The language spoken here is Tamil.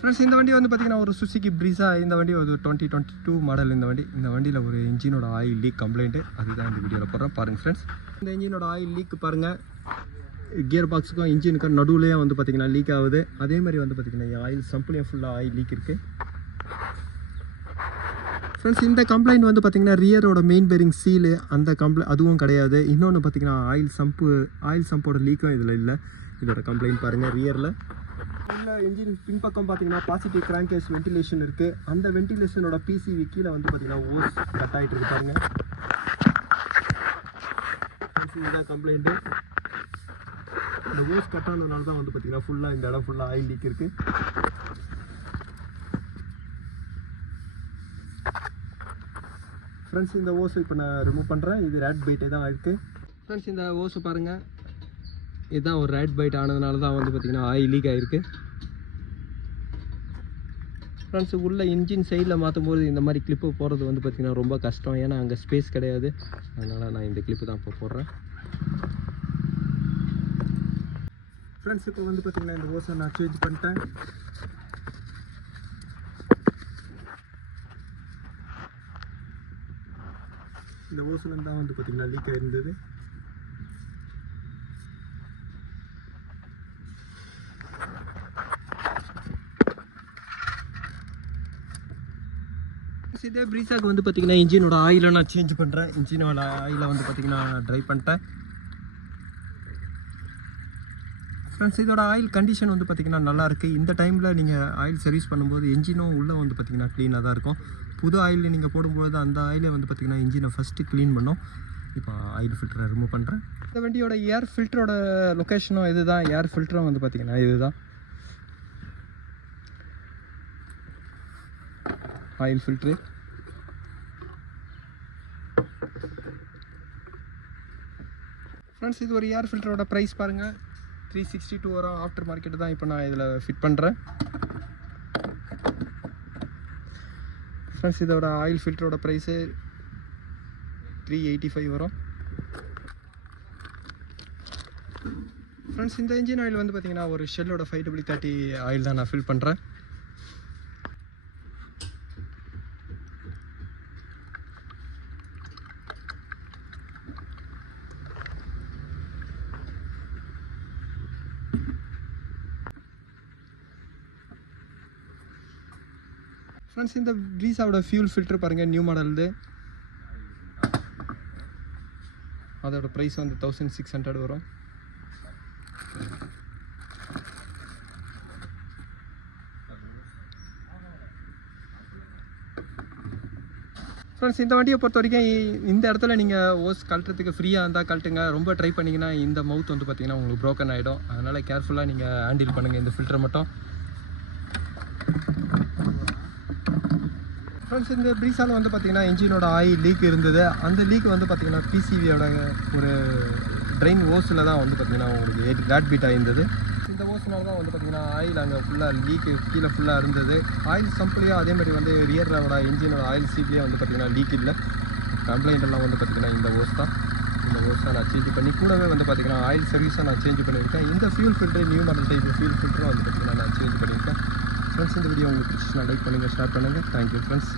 ஃப்ரெண்ட்ஸ் இந்த வண்டி வந்து பார்த்திங்கன்னா ஒரு சுசுகி ப்ரீஸா. இந்த வண்டி ஒரு 2022 மாடல். இந்த வண்டியில் ஒரு இன்ஜினோட ஆயில் லீக் கம்ப்ளைண்ட்டு, அதுதான் இந்த வீடியோவில் போடுறேன் பாருங்கள் ஃப்ரெண்ட்ஸ். இந்த இன்ஜினோட ஆயில் லீக் பாருங்கள், கியர் பாக்ஸுக்கும் இன்ஜினுக்கும் நடுவுலேயே வந்து பார்த்திங்கன்னா லீக் ஆகுது. அதே மாதிரி வந்து பார்த்திங்கன்னா ஆயில் சம்ப்லேயும் ஃபுல்லாக ஆயில் லீக் இருக்குது ஃப்ரெண்ட்ஸ். இந்த கம்ப்ளைண்ட் வந்து பார்த்திங்கன்னா ரியரோட மெயின் பேரிங் சீலு அந்த அதுவும் கிடையாது. இன்னொன்று பார்த்திங்கன்னா ஆயில் சம்போட லீக்கும் இதில் இல்லை. இதோட கம்ப்ளைண்ட் பாருங்கள். ரியரில் உள்ள இன்ஜின் பின்பக்கம் பார்த்தீங்கன்னா பாசிட்டிவ் கிராங்கேஸ் வென்டிலேஷன் இருக்குது. அந்த வென்டிலேஷனோட பிசிவி கீழே வந்து பார்த்தீங்கன்னா ஓஸ் கட் ஆகிட்டு இருக்கு பாருங்கள். இதுதான் கம்ப்ளைண்ட்டு. இந்த ஓஸ் கட் ஆனதுனால தான் வந்து பார்த்தீங்கன்னா ஃபுல்லாக இந்த இடம் ஃபுல்லாக ஆயில் லீக் இருக்குது. ஃப்ரெண்ட்ஸ் இந்த ஓஸை இப்போ நான் ரிமூவ் பண்ணுறேன். இது ரேட் பைட்டே தான் இருக்குது ஃப்ரெண்ட்ஸ். இந்த ஓஸை பாருங்கள், இதுதான் ஒரு ரேட் பைட் ஆனதுனால தான் வந்து பார்த்திங்கன்னா ஆயில் லீக் ஆகிருக்கு ஃப்ரெண்ட்ஸ். உள்ள இன்ஜின் சைடில் மாற்றும்போது இந்த மாதிரி கிளிப்பு போடுறது வந்து பார்த்திங்கன்னா ரொம்ப கஷ்டம். ஏன்னா அங்கே ஸ்பேஸ் கிடையாது. அதனால் நான் இந்த கிளிப்பு தான் இப்போ போடுறேன் ஃப்ரெண்ட்ஸ். இப்போ வந்து பார்த்திங்கன்னா இந்த ஓஸை நான் சேஞ்ச் பண்ணிட்டேன். இந்த ஓஸ்லேருந்து தான் வந்து பார்த்திங்கன்னா லீக் ஆகிருந்தது. இதே ப்ரீஸாக்கு வந்து பார்த்திங்கன்னா இன்ஜினோட ஆயிலை நான் சேஞ்ச் பண்ணுறேன். இன்ஜினோட ஆயிலை வந்து பார்த்திங்கன்னா ட்ரை பண்ணிட்டேன் ஃப்ரெண்ட்ஸ். இதோட ஆயில் கண்டிஷன் வந்து பார்த்திங்கன்னா நல்லாயிருக்கு. இந்த டைமில் நீங்கள் ஆயில் சர்வீஸ் பண்ணும்போது இன்ஜினும் உள்ளே வந்து பார்த்திங்கன்னா க்ளீனாக தான் இருக்கும். புது ஆயில் நீங்கள் போடும்போது அந்த ஆயிலை வந்து பார்த்திங்கன்னா இன்ஜினை ஃபஸ்ட்டு க்ளீன் பண்ணோம். இப்போ ஆயில் ஃபில்டரை ரிமூவ் பண்ணுறேன். இந்த வண்டியோட ஏர் ஃபில்டரோட லொக்கேஷனும் இது தான். ஏர் ஃபில்டரும் வந்து பார்த்திங்கன்னா இது தான். Oil filter friends. இது ஒரு ஏர் ஃபில்டரோட ப்ரைஸ் பாருங்கள், 362 வரும். ஆஃப்டர் மார்க்கெட்டு தான் இப்போ நான் இதில் ஃபிட் பண்ணுறேன் ஃப்ரெண்ட்ஸ். இதோட ஆயில் ஃபில்டரோட ப்ரைஸு 385 வரும் ஃப்ரெண்ட்ஸ். இந்த இன்ஜின் ஆயில் வந்து பார்த்திங்கன்னா ஒரு ஷெல்லோட 5W30 ஆயில் தான் நான் ஃபில் பண்ணுறேன். ஃப்ரெண்ட்ஸ் இந்த ப்ரீஸாவோட ஃபியூல் ஃபில்டர் பாருங்கள், நியூ மாடல்து. அதோட ப்ரைஸ் வந்து 1600 வரும். ஃப்ரெண்ட்ஸ் இந்த வண்டியை பொறுத்த வரைக்கும் இந்த இடத்துல நீங்கள் ஓஸ் கழட்டுறதுக்கு ஃப்ரீயாக இருந்தால் கழட்டுங்க. ரொம்ப ட்ரை பண்ணிங்கன்னா இந்த மவுத் வந்து பார்த்திங்கன்னா உங்களுக்கு ப்ரோக்கன் ஆகிடும். அதனால் கேர்ஃபுல்லாக நீங்கள் ஹேண்டில் பண்ணுங்கள் இந்த ஃபில்டரை மட்டும் ஃப்ரெண்ட்ஸ். இந்த ப்ரீஸால் வந்து பார்த்திங்கன்னா இன்ஜினோட ஆயில் லீக் இருந்தது. அந்த லீக் வந்து பார்த்திங்கன்னா பிசிவியோட ஒரு ட்ரெயின் ஓஸில் தான் வந்து பார்த்திங்கன்னா உங்களுக்கு ரேட் பீட் ஆகிருந்தது. இந்த ஓஸ்னால தான் வந்து பார்த்திங்கன்னா ஆயில் அங்கே ஃபுல்லாக லீக்கு கீழே ஃபுல்லாக இருந்தது. ஆயில் சம்பிளையும் அதே மாதிரி வந்து ரியரோட இன்ஜினோட ஆயில் சீட்லேயே வந்து பார்த்திங்கன்னா லீக் இல்லை. கம்ப்ளைண்ட் எல்லாம் வந்து பார்த்திங்கன்னா இந்த ஓஸ் தான். இந்த ஓஸை நான் சேஞ்ச் பண்ணி கூடவே வந்து பார்த்திங்கன்னா ஆயில் சர்வீஸை நான் சேஞ்ச் பண்ணியிருக்கேன். இந்த fuel filter new model type fuel ஃபில்டரும் வந்து பார்த்திங்கன்னா நான் சேஞ்ச் பண்ணியிருக்கேன் ஃப்ரெண்ட்ஸ். இந்த வீடியோ உங்களுக்கு பிடிச்சிச்சுன்னா லைக் பண்ணுங்கள், ஷேர் பண்ணுங்கள். Thank you friends.